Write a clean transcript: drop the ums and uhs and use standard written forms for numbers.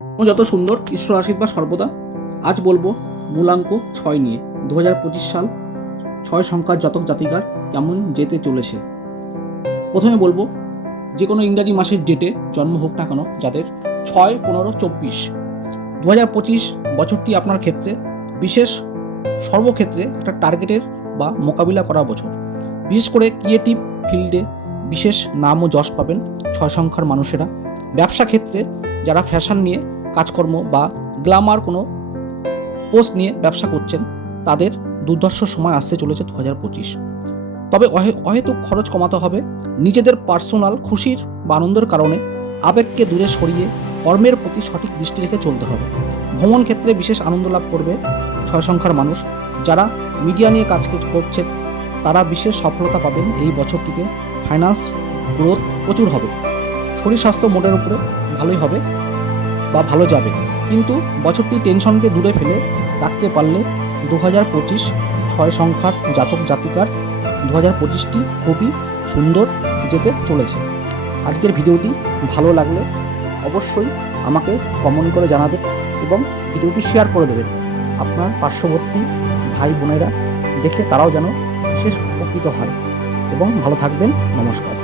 যত সুন্দর, ঈশ্বর আশীর্বাদ সর্বদা। আজ বলবো মূলাঙ্ক 6 নিয়ে 2025 সাল 6 সংখ্যার জাতক জাতিকার কেমন যেতে চলেছে। প্রথমে বলবো যে কোনো ইংরাজি মাসের ডেটে জন্ম হোক না কেন, যাদের 6, 15, 24, 2025 বছরটি আপনার ক্ষেত্রে বিশেষ সর্বক্ষেত্রে একটা টার্গেটের বা মোকাবিলা করা বছর। বিশেষ করে ক্রিয়েটিভ ফিল্ডে বিশেষ নাম ও যশ পাবেন 6 সংখ্যার মানুষেরা। ব্যবসা ক্ষেত্রে যারা ফ্যাশন নিয়ে কাজকর্ম বা গ্ল্যামার কোনো পোস্ট নিয়ে ব্যবসা করছেন, তাদের দুর্ধর্ষ সময় আসতে চলেছে 2025। তবে অহেতুক খরচ কমাতে হবে। নিজেদের পার্সোনাল খুশির বা আনন্দের কারণে আবেগকে দূরে সরিয়ে কর্মের প্রতি সঠিক দৃষ্টি রেখে চলতে হবে। ভ্রমণ ক্ষেত্রে বিশেষ আনন্দ লাভ করবে 6 সংখ্যার মানুষ। যারা মিডিয়া নিয়ে কাজ করছেন, তারা বিশেষ সফলতা পাবেন এই বছরটিতে। ফাইন্যান্স গ্রোথ প্রচুর হবে। শরীর স্বাস্থ্য মোটের উপরে ভালোই হবে বা ভালো যাবে, কিন্তু বছরটি টেনশনকে দূরে ফেলে রাখতে পারলে 2025 6 সংখ্যার জাতক জাতিকার 2025টি খুবই সুন্দর যেতে চলেছে। আজকের ভিডিওটি ভালো লাগলে অবশ্যই আমাকে কমেন্ট করে জানাবেন এবং ভিডিওটি শেয়ার করে দেবেন। আপনার পার্শ্ববর্তী ভাই বোনেরা দেখে তারাও যেন বিশেষ উপকৃত হয়। এবং ভালো থাকবেন। নমস্কার।